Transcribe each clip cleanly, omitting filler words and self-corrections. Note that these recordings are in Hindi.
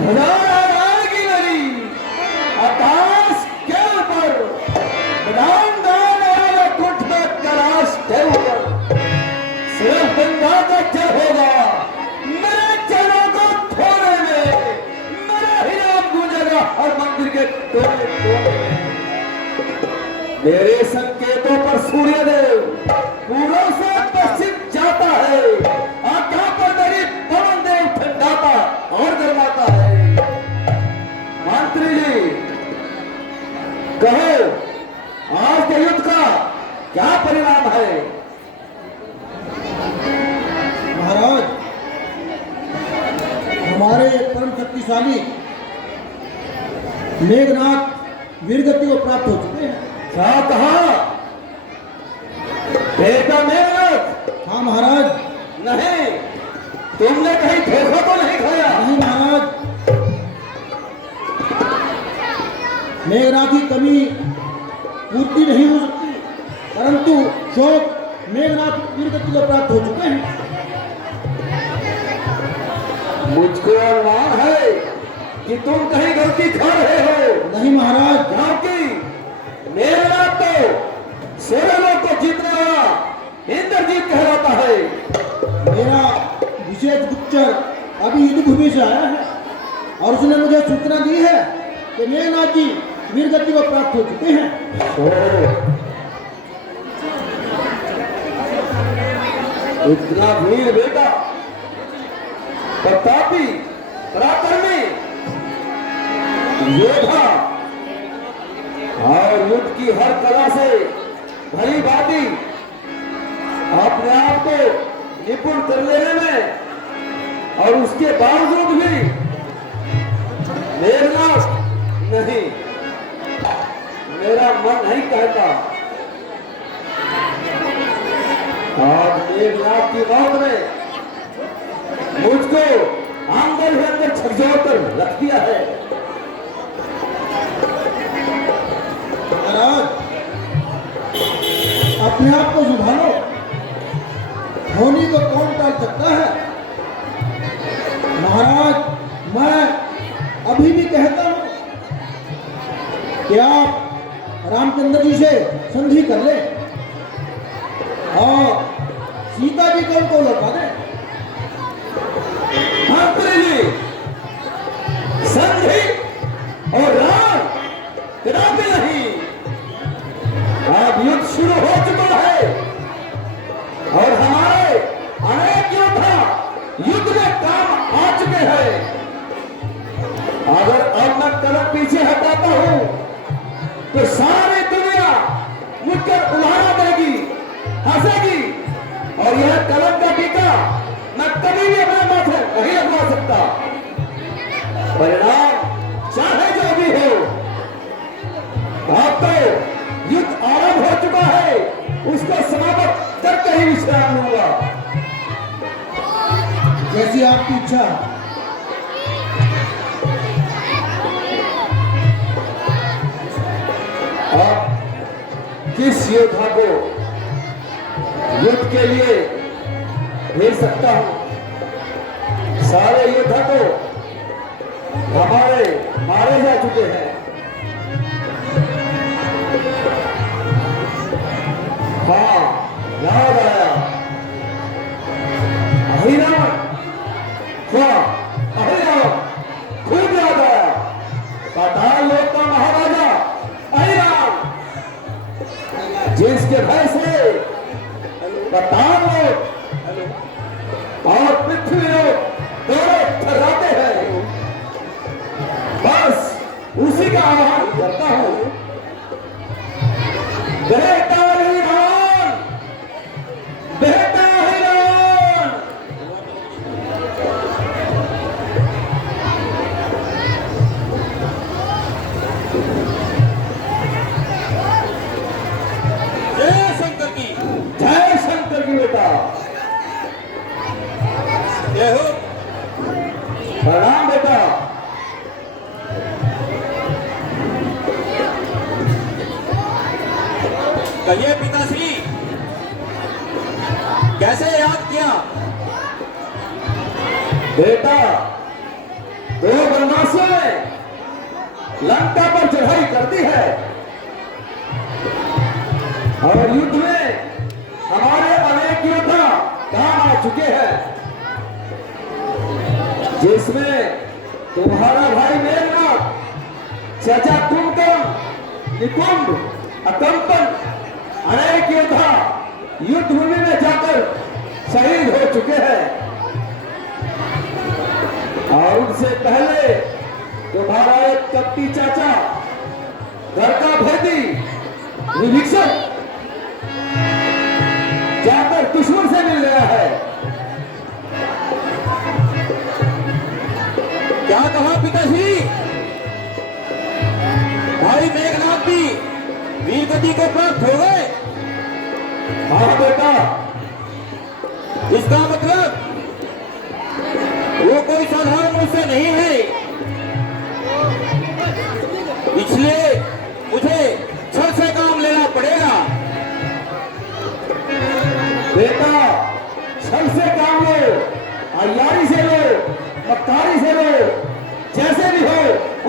ध्वजारोहण की लड़ी आकाश के ऊपर मैदान वाला कुट में कैलाश के ऊपर सिर्फ गंगा का जल होगा। मेरे चरणों को धोने में मेरा ही नाम गूंजेगा हर मंदिर के कोने कोने में। मेरे संकेतों पर सूर्यदेव पूर्व से पश्चिम जाता है। आज्ञा पर मेरी पवन देव ठंडाता और गर्माता है। मंत्री जी कहो, आज के युद्ध का क्या परिणाम है? महाराज, हमारे परम शक्तिशाली मेघनाथ वीरगति को प्राप्त हो चुके हैं। क्या कहा? बेटा मेघनाथ? हाँ महाराज। नहीं, तुमने कहीं धोखा तो नहीं खाया? नहीं महाराज, मेघनाथ की कमी पूर्ति नहीं हो सकती, परंतु शोक मेघनाथ वीरगति को प्राप्त हो चुके हैं। मुझको अनुमान है कि तुम कहीं गलती कर रहे हो। नहीं महाराज, क्योंकि मेघनाथ तो सूर्यलोक को जीतने वाला इंद्रजीत कहलाता है। मेरा विशेष गुप्तचर अभी युद्ध भूमि से आया है और उसने मुझे सूचना दी है कि मेघनाथ जी वीरगति को प्राप्त हो चुके हैं। इतना वीर बेटा, प्रतापी, पराक्रमी योद्धा और युद्ध की हर कला से भली भांति अपने आप को निपुण कर लेने में, और उसके बावजूद भी मेघनाथ नहीं, मेरा मन नहीं कहता। आज मेघनाथ की मौत ने मुझको अंदर ही अंदर झकझोर कर रख दिया है। महाराज, अपने आप को संभालो, होनी को कौन टाल सकता है? महाराज, मैं अभी भी कहता हूं कि आप रामचंद्र जी से संधि कर ले और सीता जी को उनको लौटा दें। मंत्री जी, संधि और राम कदापि नहीं। अब युद्ध शुरू हो चुका है और हमारे अनेक योद्धा युद्ध में काम आ चुके हैं। अगर अब मैं कदम पीछे हटाता हूं तो सारी दुनिया मुझकर उड़ाना देगी, हंसेगी, और यह कलम का टीका मैं कभी भी अपने माथे नहीं लगवा सकता। परिणाम चाहे जो भी हो, अब तो युद्ध आरंभ हो चुका है, उसको समाप्त करके ही विश्राम लूंगा। जैसी आपकी इच्छा। अब किस योद्धा को युद्ध के लिए भेज सकता हूं? सारे योद्धा तो हमारे मारे जा चुके हैं। हाँ, याद आया, अहिरावण। हाँ, अहिरावण खूब याद आया। पाताल लोक का महाराजा अहिरावण, जिसके भय से पाताल लोक और पृथ्वी लोक दोनों थर्राते हैं। बस उसी का आह्वान करता हूं। बेटा हिरान, बेटा हिरान। जय शंकर की, जय शंकर की बेटा। जय हो। प्रणाम बेटा। कहिए पिताश्री, कैसे याद किया? बेटा, दो गंगा लंका पर चढ़ाई करती है और युद्ध में हमारे अनेक योद्धा काम आ चुके हैं, जिसमें तुम्हारा भाई मेघनाथ, चाचा कुंभकर्ण, निकुंभ, अकंपन अनेक योद्धा युद्ध भूमि में जाकर शहीद हो चुके हैं। और उनसे पहले तुम्हारा एक कपटी चाचा, घर का भेदी विभीषण जाकर दुश्मन से मिल गया है। क्या कहा पिताश्री? भाई मेघनाथ भी वीर गति को प्राप्त हो गए? हाँ बेटा, इसका मतलब वो कोई साधारण मुझसे नहीं है, इसलिए मुझे छल से काम लेना पड़ेगा। बेटा छल से काम लो, अयारी से लो, मक्कारी से लो, जैसे भी हो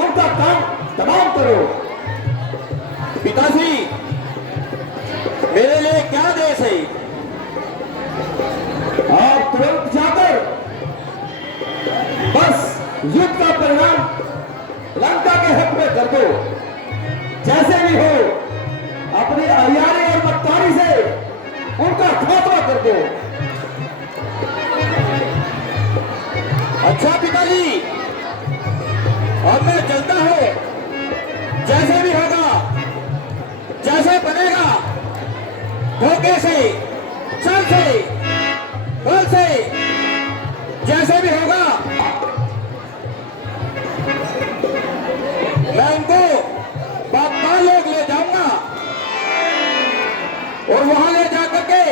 उनका काम तमाम करो। पिताश्री, मेरे लिए क्या देश है? आप तुरंत जाकर बस युद्ध का परिणाम लंका के हक में कर दो। जैसे भी हो अपनी अयारी और मक्कारी से उनका खात्मा कर दो। अच्छा पिताजी, अब मैं चलता हूँ। जैसे भी होगा, जैसे बनेगा, धोखे से, छल से, बल से, जैसे भी होगा, मैं उनको पाताल लोक ले जाऊंगा और वहां ले जाकर के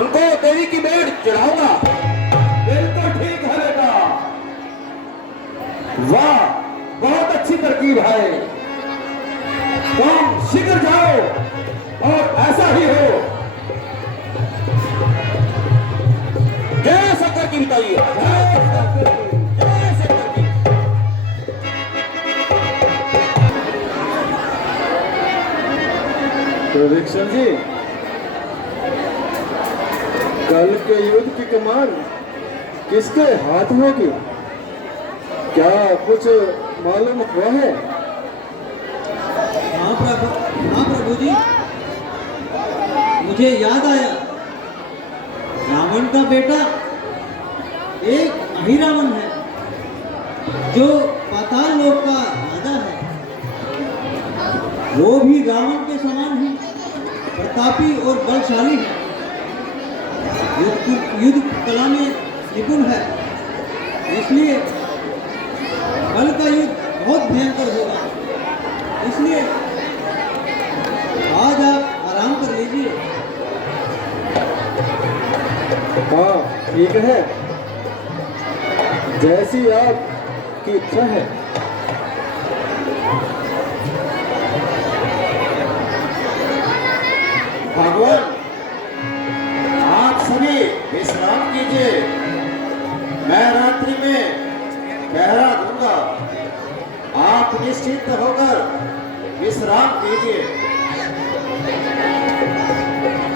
उनको देवी की भेंट चढ़ाऊंगा। बिल्कुल ठीक है बेटा, वाह बहुत अच्छी तरकीब है। तुम शीघ्र जाओ और ऐसा ही हो। जय शंकर की पिताजी, जय शंकर की, जय शंकर की। तो विक्सन जी, कल के युद्ध की कमान किसके हाथ होगी? क्या कुछ मालूम हुआ है? हाँ प्रभु जी, मुझे याद आया। रावण का बेटा एक अहिरावण है, जो पाताल लोक का राजा है। वो भी रावण के समान ही प्रतापी और बलशाली है। युद्ध कला में निपुण है, इसलिए कल का युद्ध बहुत भयंकर होगा। इसलिए आज आप आराम कर लीजिए। हाँ ठीक है, जैसी आपकी इच्छा है। भगवान आप सभी विश्राम कीजिए, मैं रात्रि में पहरा दूंगा। आप निश्चिंत होकर विश्राम कीजिए।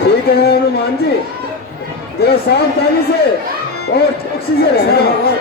ठीक है हनुमान जी, जरा सावधानी से और चौकसी से रहना। भगवान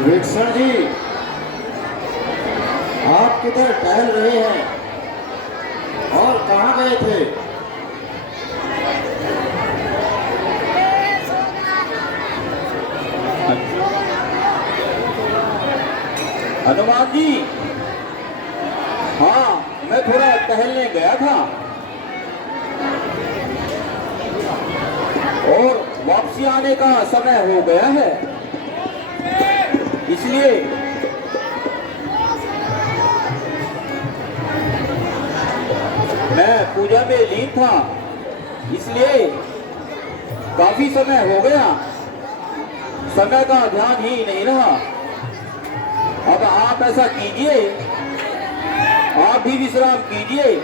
विक्सन जी, आप किधर टहल रहे हैं और कहाँ गए थे? हनुमान जी, हाँ, मैं थोड़ा टहलने गया था और वापसी आने का समय हो गया है, इसलिए मैं पूजा में लीन था, इसलिए काफी समय हो गया, समय का ध्यान ही नहीं रहा। अब आप ऐसा कीजिए, आप भी विश्राम कीजिए,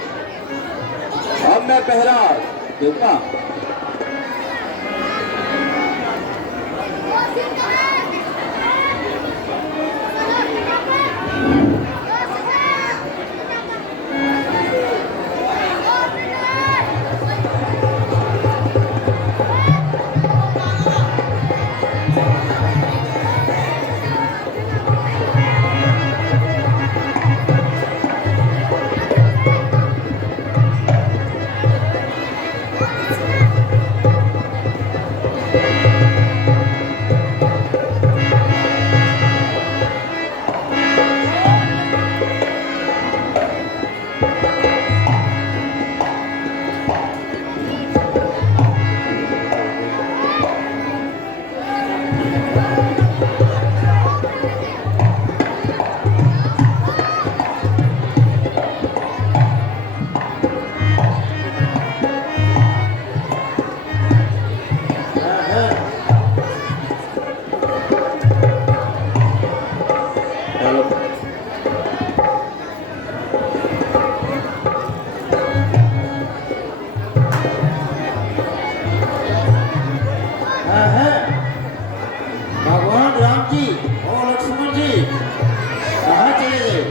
अब मैं पहरा दूंगा। भगवान राम जी और लक्ष्मण जी कहाँ चले गए?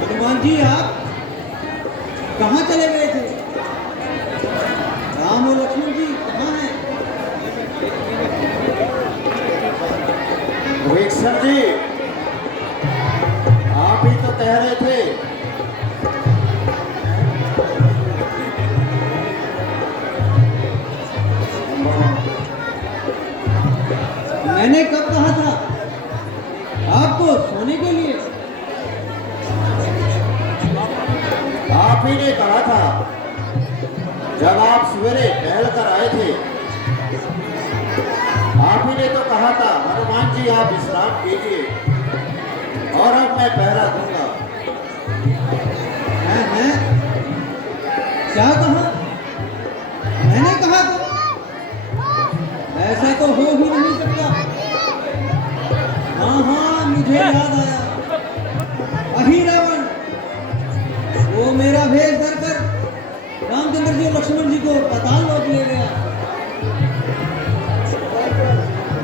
हनुमान जी आप कहाँ चले गए थे? राम और लक्ष्मण जी कहाँ हैं? विक्षण जी आप ही तो कह रहे थे मैंने कब कहा था आपको सोने के लिए? आप ही ने कहा था जब आप सवेरे टहल कर आए थे, आप ही ने तो कहा था हनुमान जी आप विश्राम कीजिए और अब मैं पहरा दूंगा। हैं? क्या कहा? मैंने कहा था? ऐसा तो हो ही नहीं सकता। हाँ हाँ मुझे याद आया, अहिरावण वो मेरा भेष धरकर रामचंद्र जी और लक्ष्मण जी को पाताल लोक ले गया।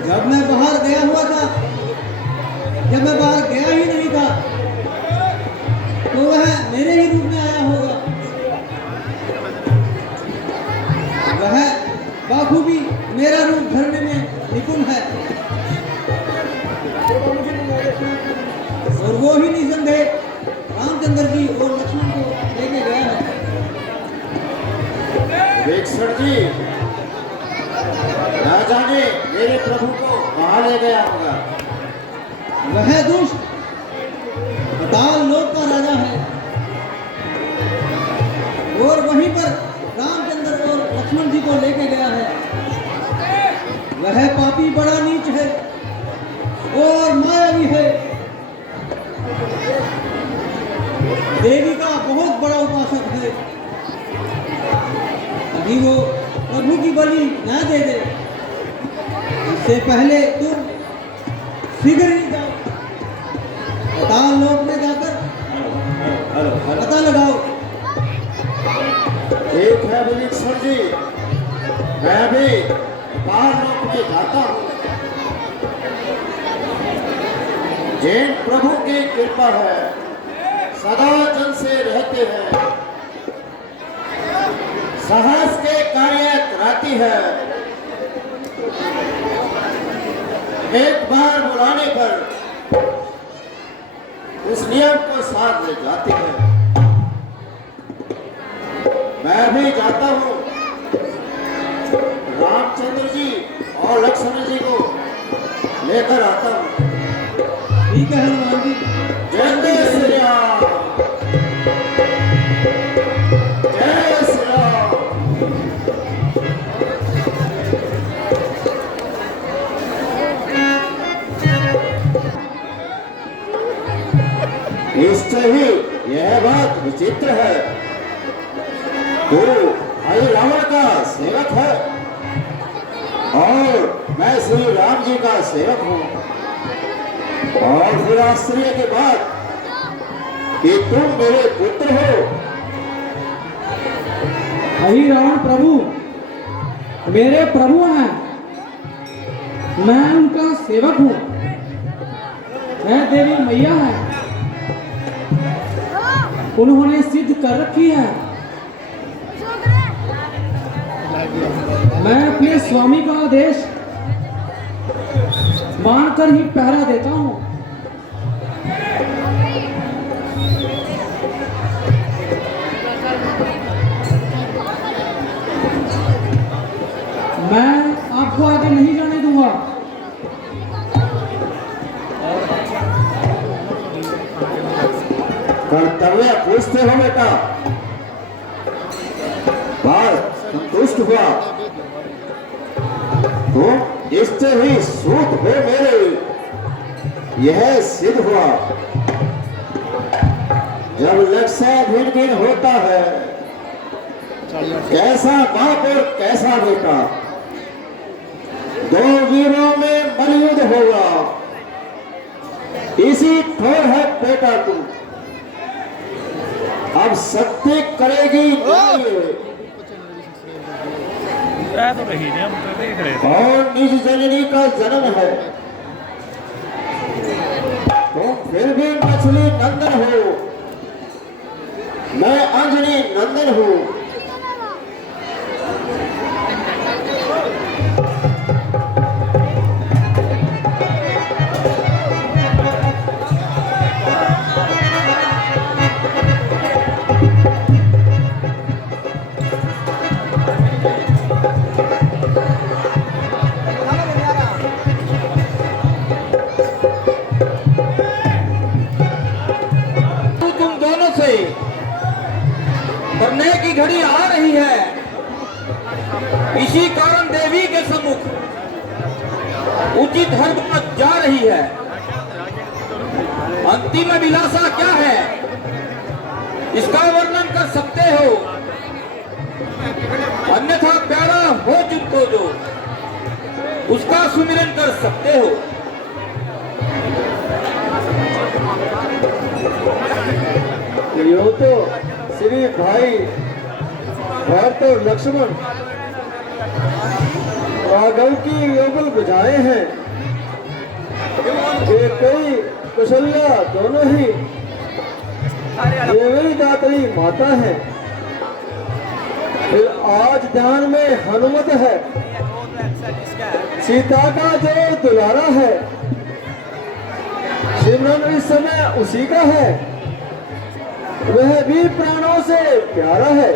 जब मैं बाहर गया हुआ था, जब मैं बाहर गया ही नहीं था, तो वह मेरे ही रूप में आया होगा। वह बाखूबी मेरा रूप धरने में निपुण है और वो ही निसंदेह रामचंद्र जी और लक्ष्मण को लेके गया है। विक्षण जी ना जाने मेरे प्रभु को कहाँ ले गया होगा। वह दुष्ट पाताल लोक का राजा है और वहीं पर रामचंद्र और लक्ष्मण जी को लेके गया है। वह पापी बड़ा नीच है और मायावी है, देवी का बहुत बड़ा उपासक है। अभी वो प्रभु की बलि न दे दे, इससे पहले तुम शीघ्र ही जाओ, पाताल लोक में जाकर पता लगाओ। एक है विक्षण जी, मैं भी पाताल लोक में जाता हूँ। जैन प्रभु की कृपा है, सदा जन से रहते हैं, साहस के कार्य कराती है। एक बार बुलाने पर माने जाती है। मैं भी जाता हूँ, रामचंद्र जी और लक्ष्मण जी को लेकर आता हूँ। ठीक है हनुमान जी। जय श्री राम, जय श्री राम। निश्चय ही यह बात विचित्र है। तू भाई रावण का सेवक है और मैं श्री राम जी का सेवक हूँ, और फिर आश्चर्य के बाद कि तुम मेरे पुत्र हो। अहि रावण प्रभु मेरे प्रभु हैं, मैं उनका सेवक हूँ। वह देवी मैया है, उन्होंने सिद्ध कर रखी है। मैं अपने स्वामी का आदेश मानकर ही पहरा देता हूँ। मैं आपको आगे नहीं जाने दूंगा। कर्तव्य पूछते हो बेटा, बात संतुष्ट हुआ। तुम इससे ही सूत हो मेरे, यह सिद्ध हुआ। जब लक्ष्य भिन्न भिन्न होता है, कैसा बाप और कैसा बेटा, दो वीरों में मलयुद्ध होगा। इसी ठोर है बेटा तू, अब सत्य करेगी और निज जननी का जन्म है। तुम फिर भी मछली नंदन हो, मैं अंजनी नंदन हूँ। करने की घड़ी आ रही है, इसी कारण देवी के सम्मुख उचित हर बात जा रही है। अंतिम अभिलाषा क्या है, इसका वर्णन कर सकते हो, अन्यथा प्यारा हो चुको जो, उसका सुमिरन कर सकते हो। यो तो श्री भाई भरत और लक्ष्मण राघव की योगल बुझाए हैं। ये कई कुशल्या दोनों ही देवी दात्री माता है। फिर आज ध्यान में हनुमत है, सीता का जो दुलारा है, सिमरन इस समय उसी का है, वह भी प्राणों से प्यारा है।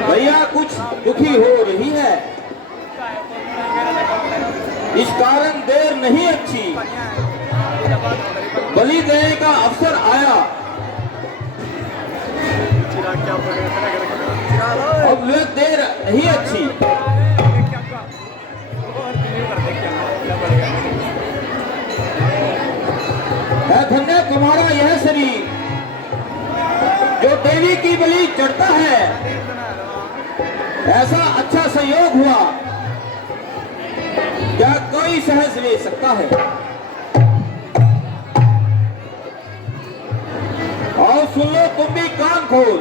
भैया कुछ दुखी हो रही है, इस कारण देर नहीं अच्छी। बलि देने का अवसर आया, अब वह देर नहीं अच्छी। है धन्य तुम्हारा यह शरीर जो देवी की बलि चढ़ता है। ऐसा अच्छा संयोग हुआ, क्या कोई सहज ले सकता है। और सुन लो तुम भी कान खोल,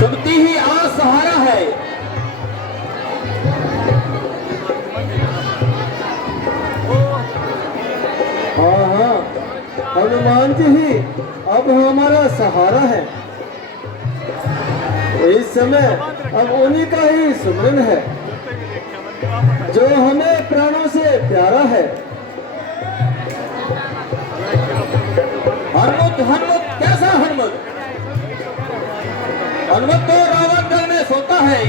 सबती ही आज सहारा है। हाँ हाँ, हनुमान जी ही अब हमारा सहारा है। इस समय अब उन्हीं का ही सुमरन है। जो हमें प्राणों से प्यारा है। हनुमत हनुमत कैसा हनुमत? हनुमत तो रावण दल में सोता है।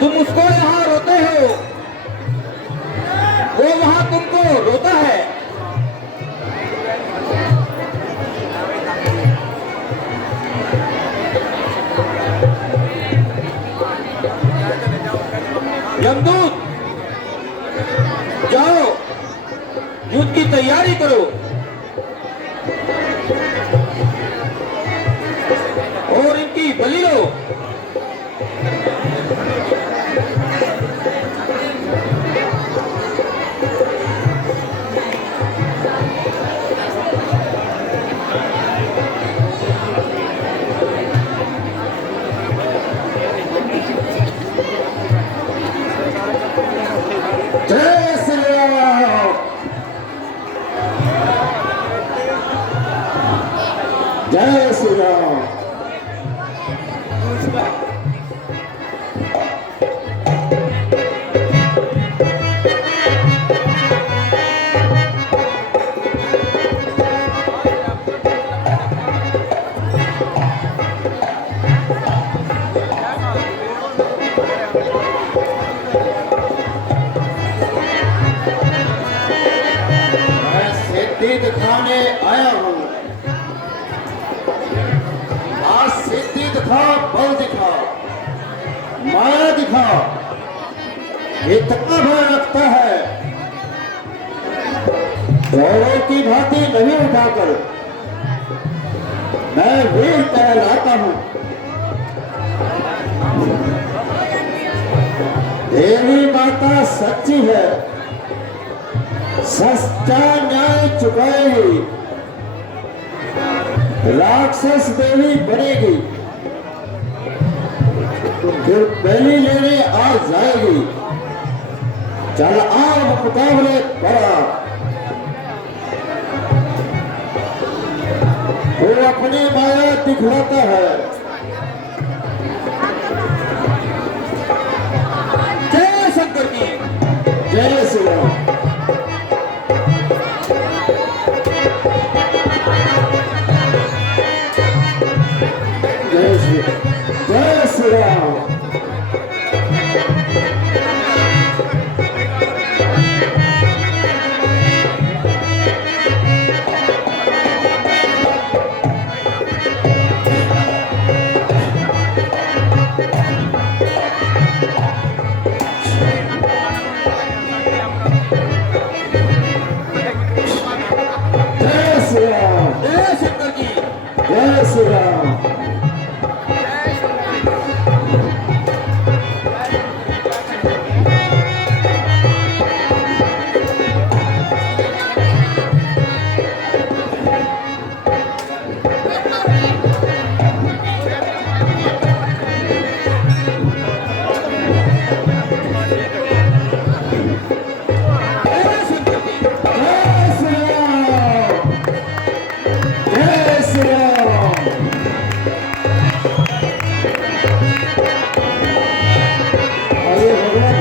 तुम उसको यहाँ रोते हो, वो वहां तुमको रोता है। यमदूत जाओ, युद्ध की तैयारी करो और इनकी बलि लो। जय श्री राम। जय श्री राम। मैं सिद्धि दिखाने आया हूँ। आज सिद्धि दिखा, बल दिखा, माया दिखा, इतना भय रखता है। गौरव की भांति नहीं उठाकर मैं वीर कहलाता हूँ। देवी माता सच्ची है, सच्चा न्याय चुकाएगी। राक्षस देवी बनेगी, फिर बलि लेने आ जाएगी। चल आओ मुकाबले पड़ा। वो अपनी माया दिखलाता है। जय शंकर की। जय श्री राम। जय श्री राम। जय श्री राम। जय शंकर की। जय श्री राम। जय शंकर की। जय श्री राम। जय श्री राम। आइए भगवान,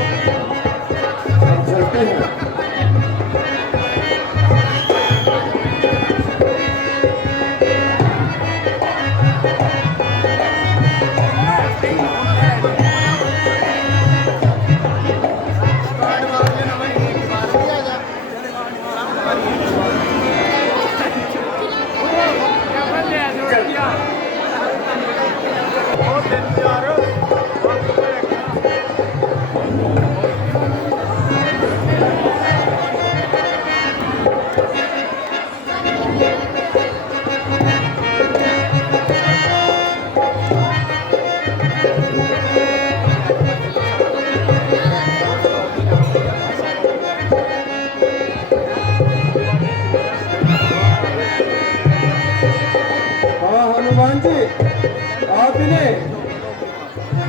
हम चलते हैं। हाँ हनुमान जी, आप इन्हें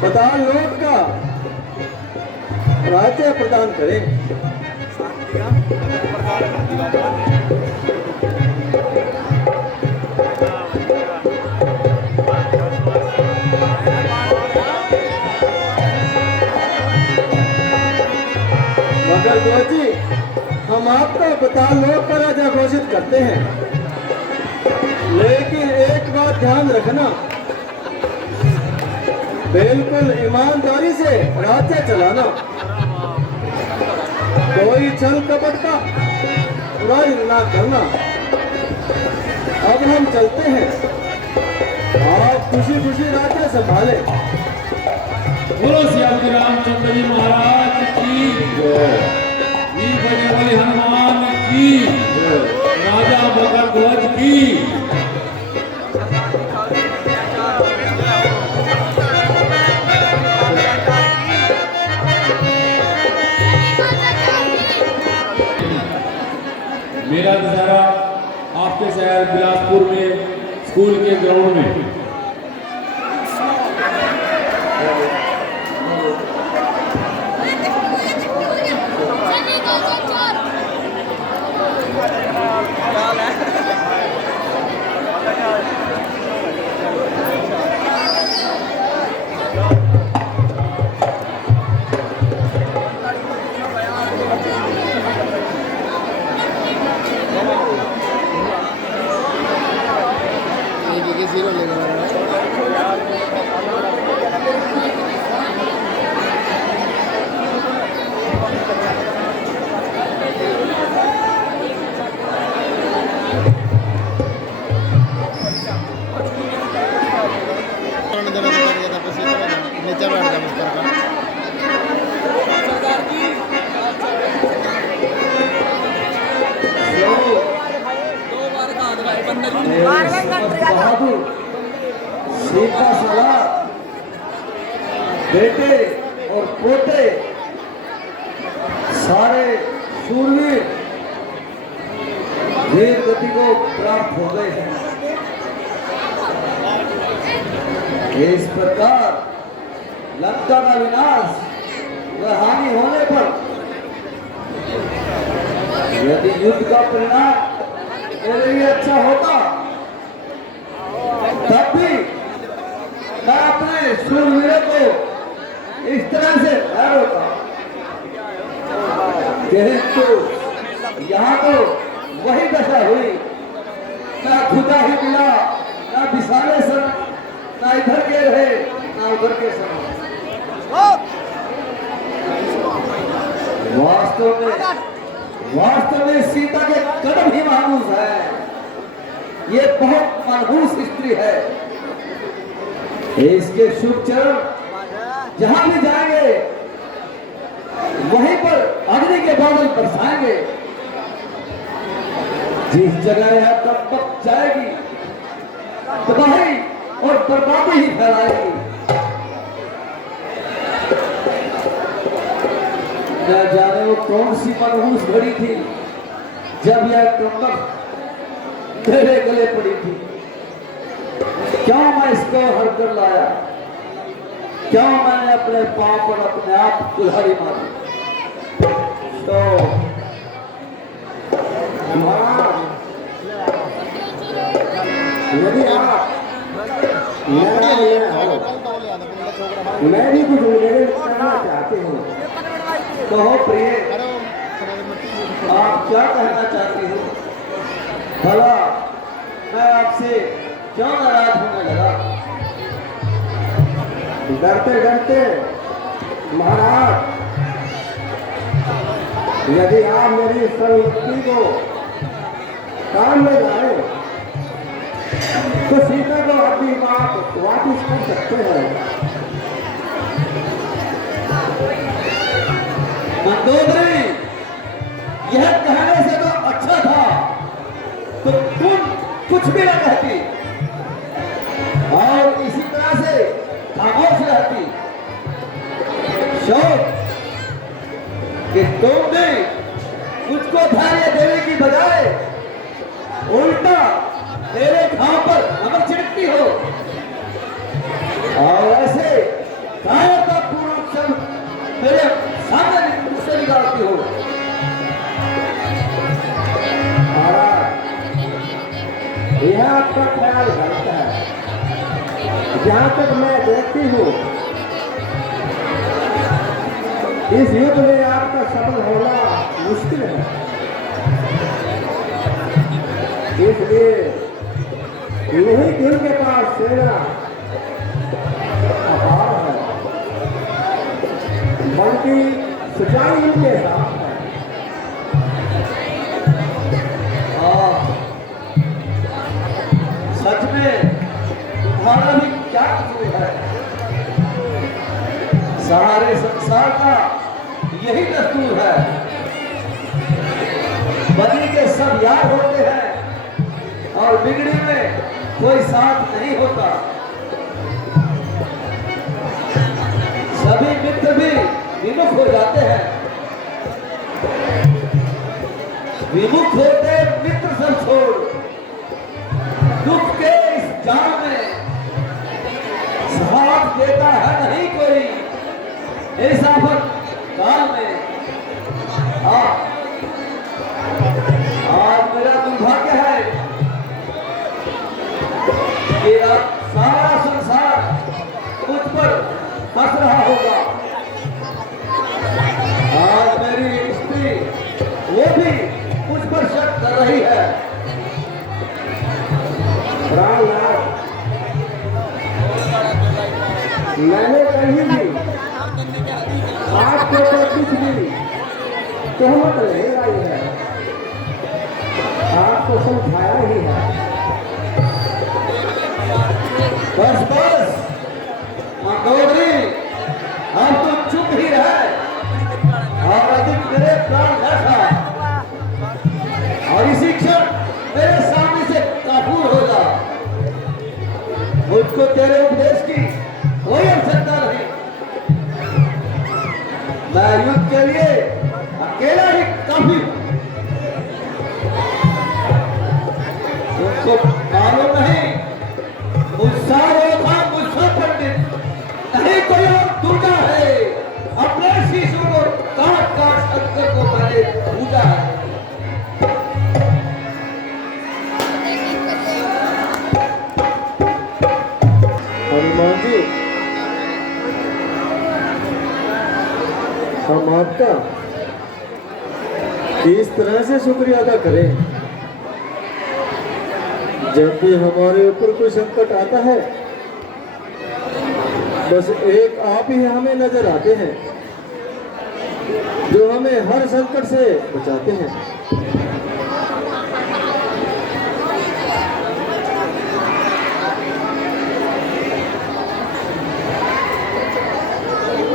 बदाल लोट का राज्य प्रदान करें। हम आपका बताल लोक का राजा घोषित करते हैं, लेकिन एक बात ध्यान रखना, बिल्कुल ईमानदारी से राज्य चलाना, कोई छल कपट का बुराई ना करना। अब हम चलते हैं, आप खुशी खुशी राज्य संभाले। बोलो श्री रामचंद्र जी महाराज की वीर बजरंगी हनुमान की, राजा मकर ध्वज की। मेरा दशहरा आपके शहर बिलासपुर में स्कूल के ग्राउंड में। बहादुर सीता सलाह बेटे और पोते सारे शूरवीर वीर गति को प्राप्त हो गए हैं। इस प्रकार लंका का विनाश व हानि होने पर यदि युद्ध का परिणाम मेरे लिए अच्छा होता, तब भी मैं अपने शूरवीरों को इस तरह से डर होता, किंतु यहाँ तो वही दशा हुई, ना खुदा ही मिला, ना बिसाले सर, ना इधर के रहे ना उधर के सर। वास्तव में सीता के कदम ही मानूस है। ये बहुत मनहूस स्त्री है। इसके शुभ चरण जहां भी जाएंगे वहीं पर अग्नि के बादल बरसाएंगे। जिस जगह यह तब जाएगी तबाही और बर्बादी ही फैलाएगी। न जाने वो कौन सी मनहूस घड़ी थी जब यह कमबख्त तेरे गले पड़ी थी। क्यों मैं इसको हर कर लाया, क्यों मैंने अपने पांव पर अपने आप कुल्हाड़ी मारी। तो यदि आप मैं भी कुछ निवेदन करना चाहती हूँ, कहो प्रिय, आप क्या कहना चाहती हो? भला मैं आपसे क्यों नाराज होने लगा? डरते डरते महाराज, यदि आप मेरी संपत्ति को काम में लाए तो सीता को अपनी बात वापिस कर सकते हैं। मंदोदरी, यह कहने से तो अच्छा था तो तुम कुछ भी न कहती और इसी तरह से खामोश रहती। शौक कि तुमने मुझको धैर्य देने की बजाय उल्टा मेरे घाव पर नमक छिड़कती हो और ऐसे कायरतापूर्वक शब्द मेरे सामने मुझसे निकालती हो। महाराज, यह आपका ख्याल गलत है। जहाँ तक मैं देखती हूँ, इस युद्ध में आपका सफल होना मुश्किल है। इसलिए यही दिल के पास सेना अपार है, बल्कि सच्चाई उनके साथ है। सच में तुम्हारा भी क्या कसूर है? सारे संसार का यही दस्तूर है, बदी के सब यार होते हैं और बिगड़ी में कोई साथ नहीं होता। सभी मित्र भी विमुख हो जाते हैं, विमुख होते मित्र सब छोड़। दुख के इस जाल में साथ देता है नहीं कोई, इस आफत काल में। आज मेरा दुर्भाग्य है कि अब सारा संसार मुझ पर हंस रहा होगा। आज मेरी स्त्री वो भी मुझ पर शक कर रही है। रामनाथ, मैंने कहीं भी आपके ऊपर कुछ भी तोहमत नहीं लाई है, आपको समझाया ही है। बस बस मंदोदरी, अब तो चुप ही रहे और अधिक मेरे प्राण न खा, और इसी क्षण मेरे सामने से काफूर हो जा। मुझको तेरे उपदेश की कोई आवश्यकता नहीं। मैं युद्ध के लिए अकेला ही काफी हूं। तुमको मालूम नहीं, मुझसा रोधा, मुझसा पंडित नहीं कोई और दूजा है। अपने शिशु को काट काट शंकर को मैंने पूजा है। हनुमान जी, हम आपका इस तरह से शुक्रिया अदा करें। जब भी हमारे ऊपर कोई संकट आता है, बस एक आप ही हमें नजर आते हैं जो हमें हर संकट से बचाते हैं।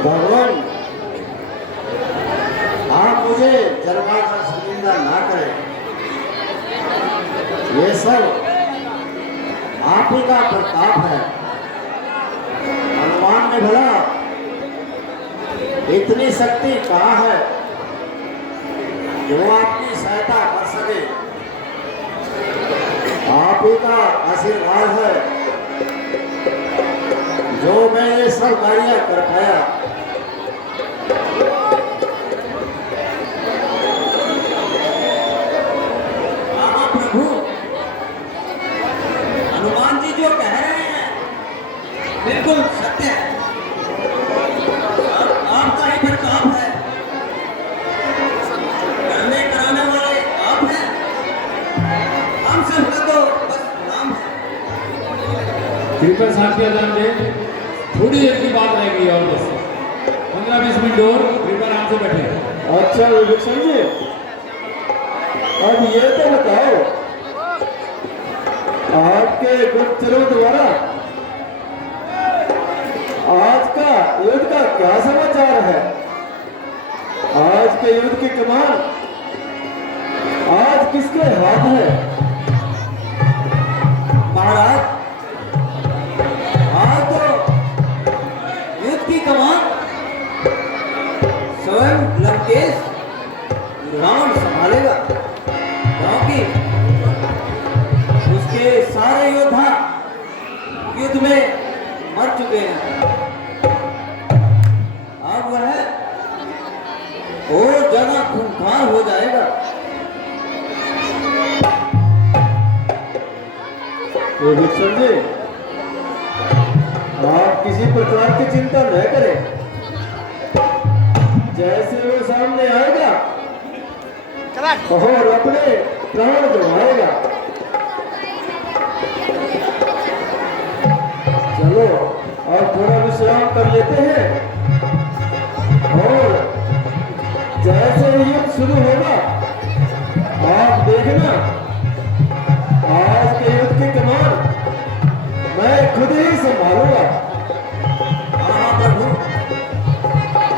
भगवान, आप मुझे दरबार का शर्मिंदा ना करें। ये सब आप ही का प्रताप है। हनुमान ने भला इतनी शक्ति कहाँ है जो आपकी सहायता कर सके? आप ही का आशीर्वाद है जो मैं ये सब कार्य कर पाया। प्रभु, हनुमान जी जो कह रहे हैं बिल्कुल सत्य है। आपका ही प्रताप है, करने कराने वाले आप हैं, हम सबका तो बस नाम है। कृपया साथी आदान दें, थोड़ी देर की बात रह गई और बस 15-20 मिनट और कृपया आराम से बैठे। अच्छा विभीषण जी, अब ये तो बताओ, आपके गुप्तचरों द्वारा आज का युद्ध का क्या समाचार है? आज के युद्ध की कमान आज किसके हाथ है? महाराज, आज तो युद्ध की कमान स्वयं लंकेश रावण संभालेगा, क्योंकि उसके सारे योद्धा युद्ध में मर चुके हैं। अब वह और जगह खूंखार हो जाएगा। विभीषण जी, आप किसी प्रकार की चिंता न करें। जैसे वो सामने आएगा और अपने प्राण गंवाएगा। चलो और थोड़ा विश्राम कर लेते हैं और जैसे ही युद्ध शुरू होगा आप देखना, आज के युद्ध की कमान मैं खुद ही संभालूंगा। हाँ प्रभु,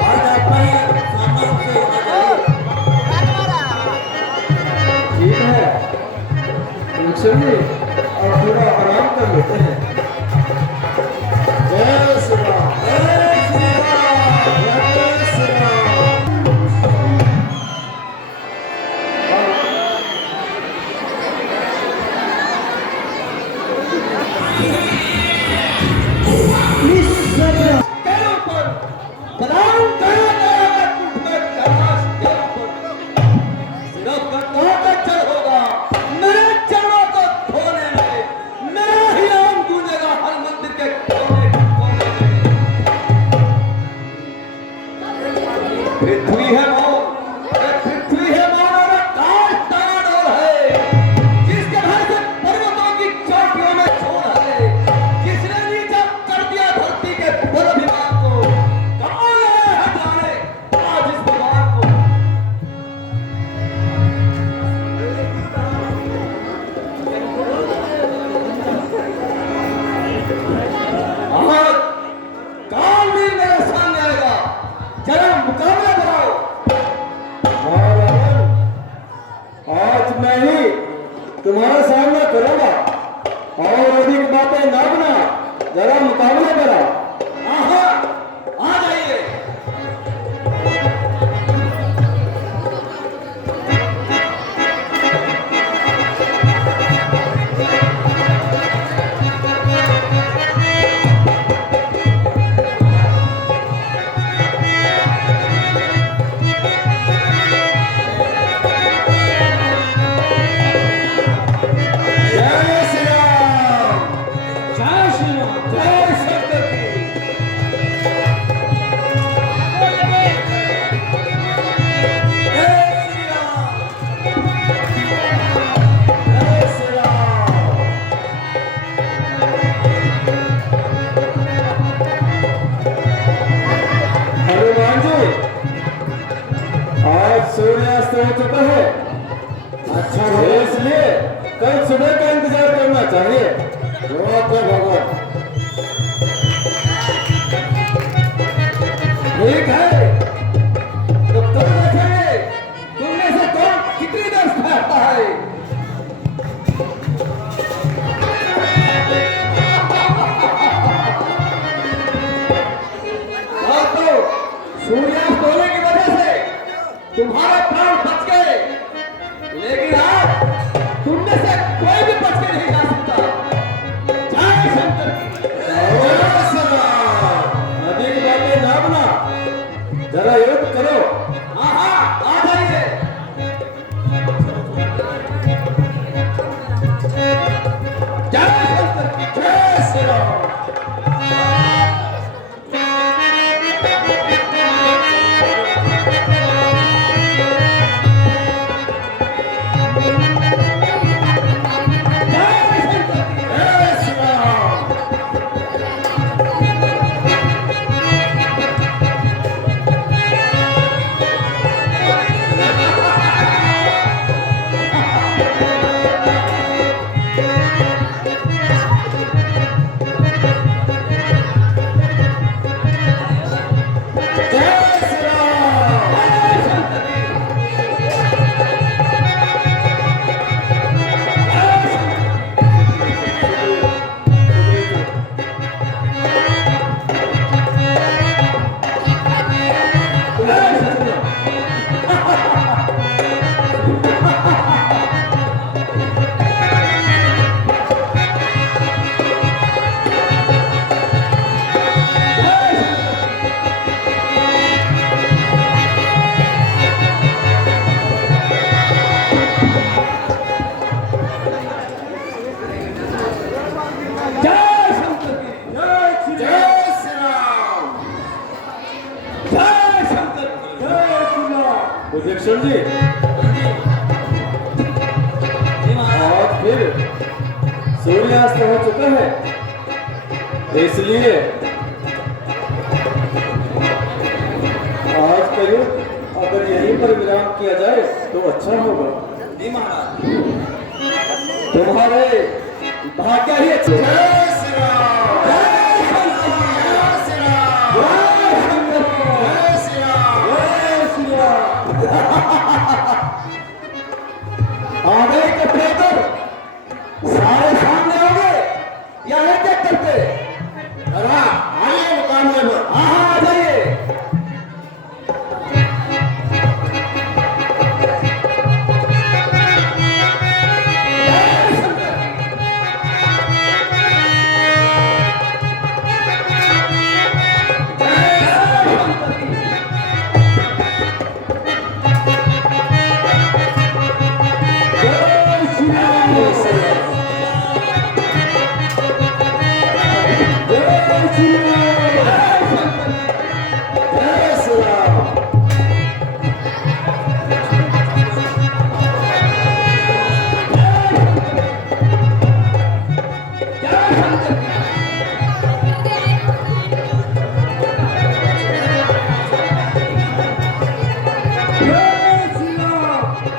आज आपका ही सामना हमसे होना चाहिए। ठीक है, चलिए और थोड़ा आराम कर लेते हैं। जय श्री राम, जय श्री राम, जय श्री राम। पैरों पर बदाम करा गया टूटकर कैलाश के ऊपर। सिर्फ गद्दार का चल होगा मेरे चरणों को धोने में, मेरा ही नाम गूंजेगा हर मंदिर के कोने कोने में। पृथ्वी है मौन, पृथ्वी है मौन और आकाश डामाडोल है। जिसके भय से पर्वतों की चोटियों में छोड़ है, जिसने नीचा कर दिया धरती के बुलंदियां को, कौन है हटाने आज इस भगवान को। आज कालवीर मेरे सामने आएगा, जरा मुकाबला कराओ। महाराज, आज मैं ही तुम्हारा सामना करूंगा और अधिक बातें ना बना, जरा मुकाबला करा। आहा, आ जाइए। जय श्री राम, जय श्री राम। जय शंकर की। जय श्री राम, जय श्री राम। हनुमान जी, आज सूर्यास्त हो चुका है। अच्छा है, इसलिए कल सुबह का इंतजार करना चाहिए। भगवान ठीक है, तो कल देखेंगे तुमने से कौन कितनी देर फैलता है। आज तो सूर्यास्त होने की वजह से तुम्हारे प्राण बच गए, लेकिन आज तुमने से कोई भी बच के नहीं जा सकता। जय शंकर की। जय श्री राम। अधिक बातें ना बना, जरा युद्ध करो। हाँ हाँ, आ जाइए। जय शंकर की, जय श्री राम। सूर्यास्त हो चुका है, इसलिए आज का युद्ध अगर यहीं पर विराम किया जाए तो अच्छा होगा। जी महाराज। तुम्हारे भाग्य ही अच्छे। जय श्री राम। जय श्री राम। जय श्री राम। जय श्री राम। आगे के प्रेतर सारे सामने होंगे या एक एक करते? आइए मुकाबले में। हाँ आ जाइए।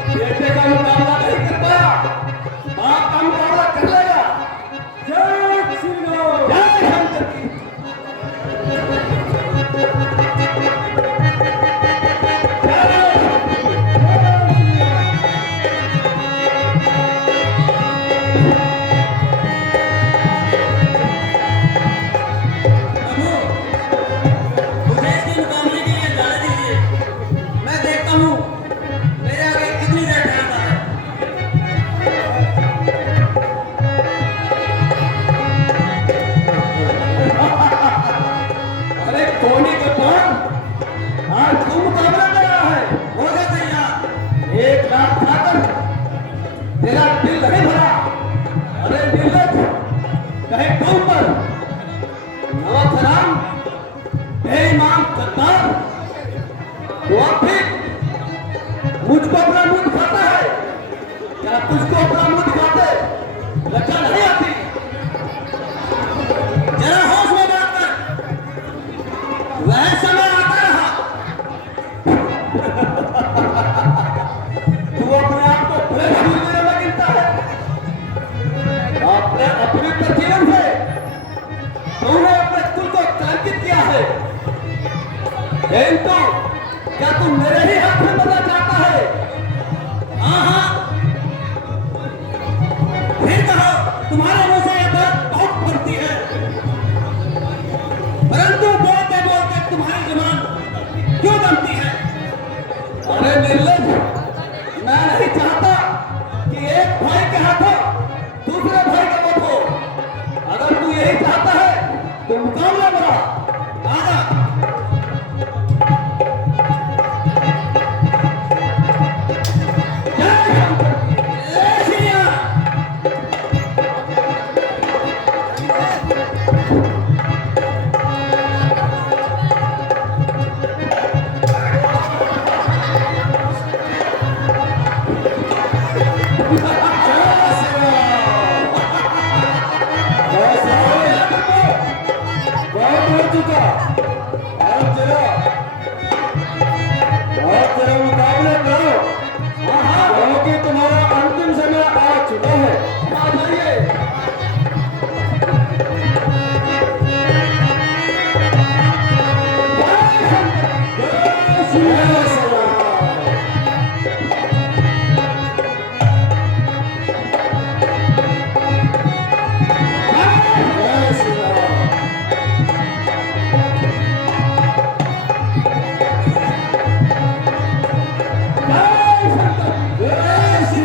बेटे का मुकाबला नहीं कर पाया, बाप का मुकाबला कर लेगा। जय श्री राम। जय शंकर की। मुझे इसके मुकाबले के लिए जाने दीजिए। मैं देखता हूँ मेरे आगे कितनी देर ठहरता है। अरे कोनी के पान आज तू मुकाबला कर रहा है। हो गया तैयार। 1 लाख खाकर तेरा दिल नहीं भरा। अरे निर्लज कहे तुम पर नवथराम बेईमान गद्दार, तो अब भी मुझको अपना मुंह दिखाता है। क्या तुझको अपना मुंह दिखाते लज्जा नहीं आती? जरा होश में बात कर। वह समय आता रहा। तू अपने आप को बड़े शूरवीर में गिनता है। अपने अपवित्र जीवन से तूने अपने कुल को कलंकित किया है। किंतु क्या तू मेरे ही हाथ में मरना चाहता है? हाँ हाँ। फिर कहो, तुम्हारे मुंह से यह बात बहुत फटती है, परंतु बोलते बोलते तुम्हारी जुबान क्यों दमती है? अरे निर्लज, मैं नहीं चाहता कि एक भाई के हाथों दूसरे भाई का मौत हो। अगर तू यही चाहता है तो मुकाबला बना। आजा। जय श्री राम। बहुत हो चुका। अब तेरा मुकाबला करो, क्योंकि तुम्हारा अंतिम समय आ चुका है। आ जाइए। जय श्री राम। जय श्री राम। जय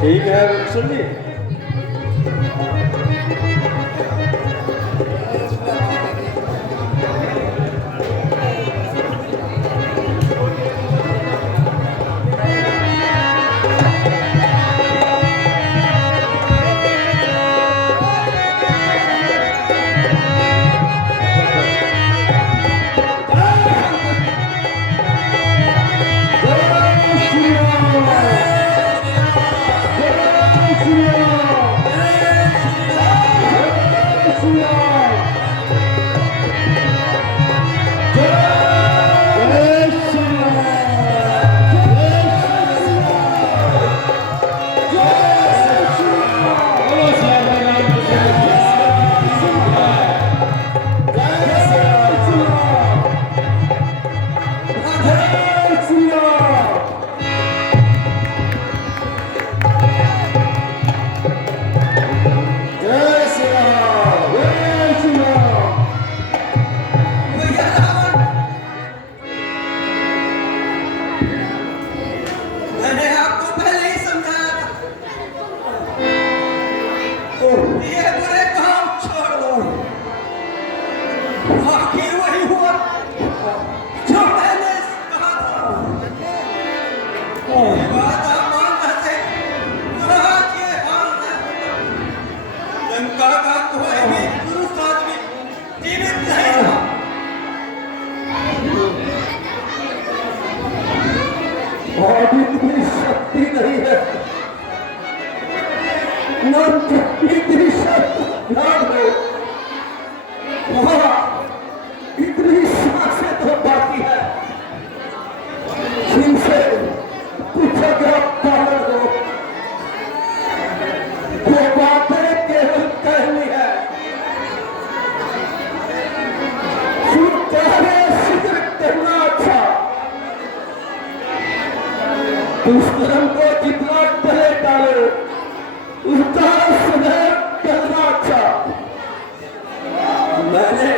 ठीक है वत्सल जी। बोलो सियावर रामचंद्र भैया रावण, मैंने आपको पहले ही समझाया था, ये बुरे काम छोड़ दो। आखिर वही हुआ जो मैंने कहा था। ये बात आप मान रहे थे, तो आज ये हाल है। लंका का कोई भी पुरुष आदमी जीवित नहीं था। और इतनी शक्ति नहीं है, न इतनी शक्ति ध्यान हो, वहाँ इतनी सांसें तो बाकी है जिनसे कुछ अगर पालन हो। वो बातें केवल कहनी है, शुद्ध कहने सिद्ध करना अच्छा। दुष्कर्म को जितना पहले डालो उसका सुधर करना अच्छा। मैंने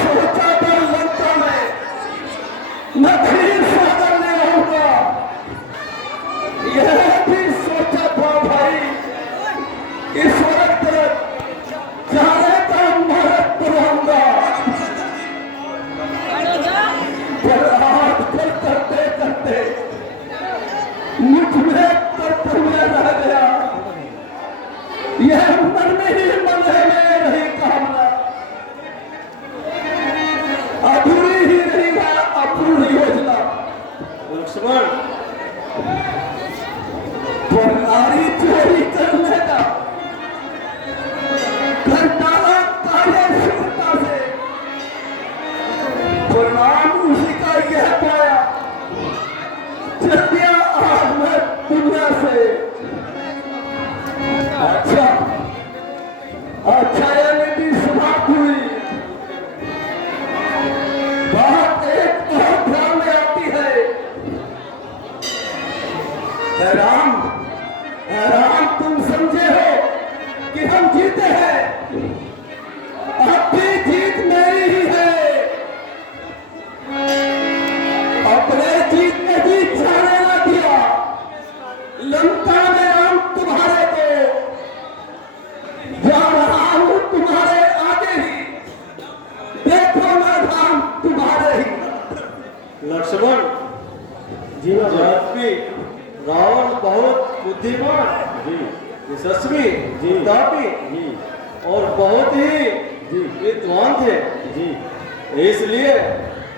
सोचा था लंका में मैं फिर सागर में रहूंगा। यह भी सोचा था भाई इस वक्त जाने का महत्व रहूंगा। पर आजकल करते करते मुझ में कर्तव्य रह गया। यह मन में ही मन है, में रही कामना अधूरी ही रही है, अपूर्ण योजना। लक्ष्मण पर नारी चोरी करने का कर डाला कार्य शीघ्रता से, परिणाम उसी का यह पाया। चल दिया आज मैं दुनिया से। अच्छा यह मेरी समाप्त हुई। बात एक और ध्यान में आती है। राम तुम समझे हो कि हम जीते हैं, अब भी जीत मेरी ही है। अपने जीत में जीत जाने ना दिया। लंका में राम तुम्हारे को जा रहा हूं तुम्हारे आगे ही। देखो मैं राम तुम्हारे ही। लक्ष्मण यद्यपि रावण बहुत बुद्धिमान जी, यशस्वी जी, तापी जी, और बहुत ही विद्वान थे जी, इसलिए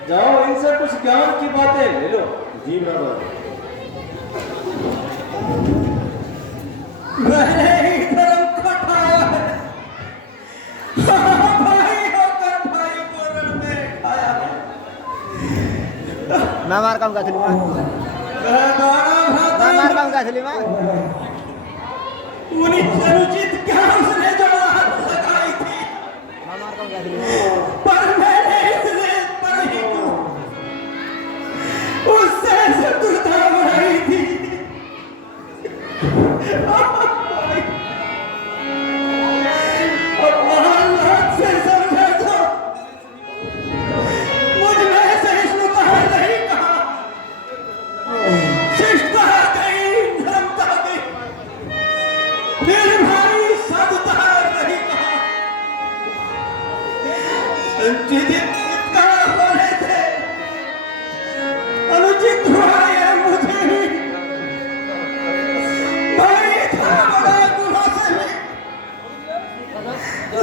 जाओ इनसे कुछ ज्ञान की बातें ले लो जी। मैंने ही धर्म खटाया है, भाई होकर भाई को रण में खाया है। मैं मार काम का चली उन्हीं अनुचित ज्ञान से जो हाथ लगाई थी, पर मैंने इसलिए पर ही उससे शत्रुता बढ़ाई थी। अब महान से समझे तो मुझ में सहिष्णुता नहीं कहा, शिष्टता गई, धर्मता गई। संचित उत्कार हो रहे थे, अनुचित हुआ यह मुझे ही। भाई था बड़ा दुरासे में,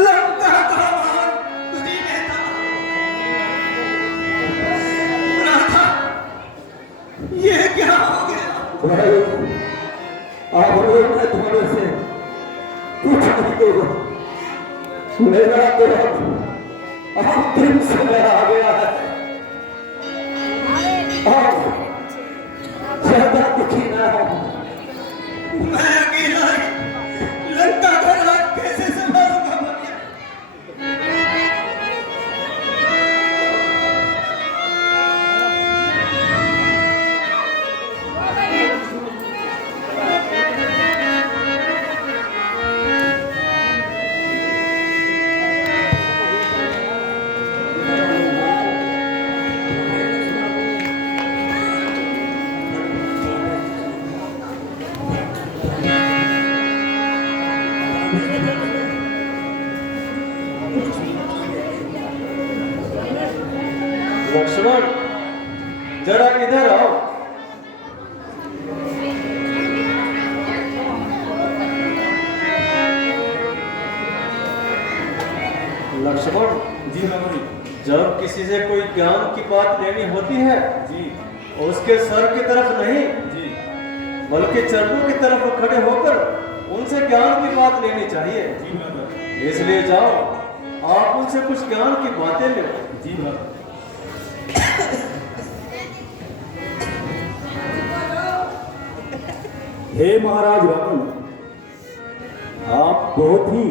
लंका का मान तुझी में था। राधा, ये क्या हो गया? भाई आप लोग मैं तुम्हारे से कुछ नहीं होगा। मेरा तो अंतिम समय आ गया है। आप ज्यादा दुखी ना हो। मैं अकेला ही लंका का राज कैसे संभालूंगा भैया? लक्ष्मण, जरा इधर आओ। लक्ष्मण जी महाराज जब किसी से कोई ज्ञान की बात लेनी होती है जी उसके सर की तरफ नहीं जी बल्कि चरणों की तरफ खड़े होकर उनसे ज्ञान की बात लेनी चाहिए। जी महाराज इसलिए जाओ, आप उनसे कुछ ज्ञान की बातें लो। जी महाराज हे महाराज रावण, आप बहुत ही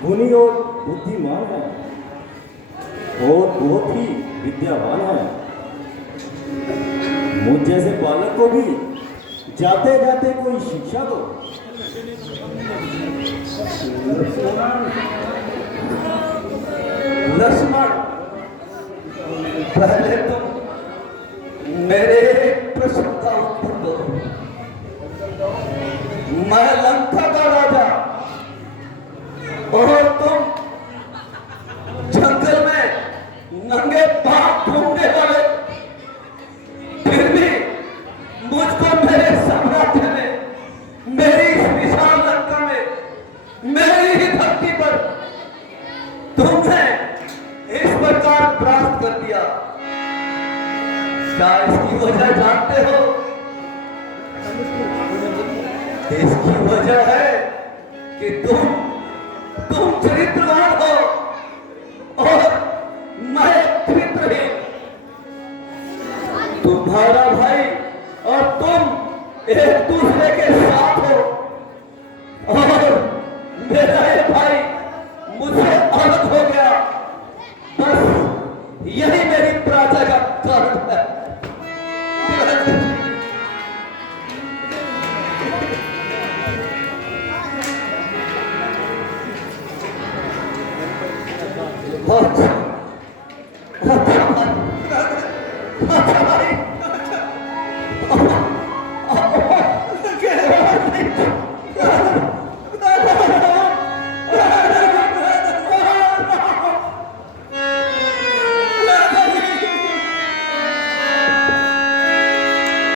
गुणी और बुद्धिमान हैं और बहुत ही विद्यावान हैं। मुझ जैसे बालक को भी जाते जाते कोई शिक्षा दो। लक्ष्मण, पहले तुम मेरे एक प्रश्न का उत्तर दो। मैं लंका का राजा और तुम जंगल में नंगे पांव घूमने वाले, फिर भी मुझको मेरे साम्राज्य में, मेरी इस विशाल लंका में, मेरी ही धरती पर तुमने इस प्रकार प्राप्त कर दिया। क्या इसकी वजह जानते हो? इसकी वजह है कि तुम चरित्रवान हो और मैं चरित्रहीन। तुम्हारा भाई और तुम एक दूसरे के साथ हो और मेरा ये भाई मुझसे अलग हो गया। बस यही मेरी पराजय का कारण है। अच्छा भाई,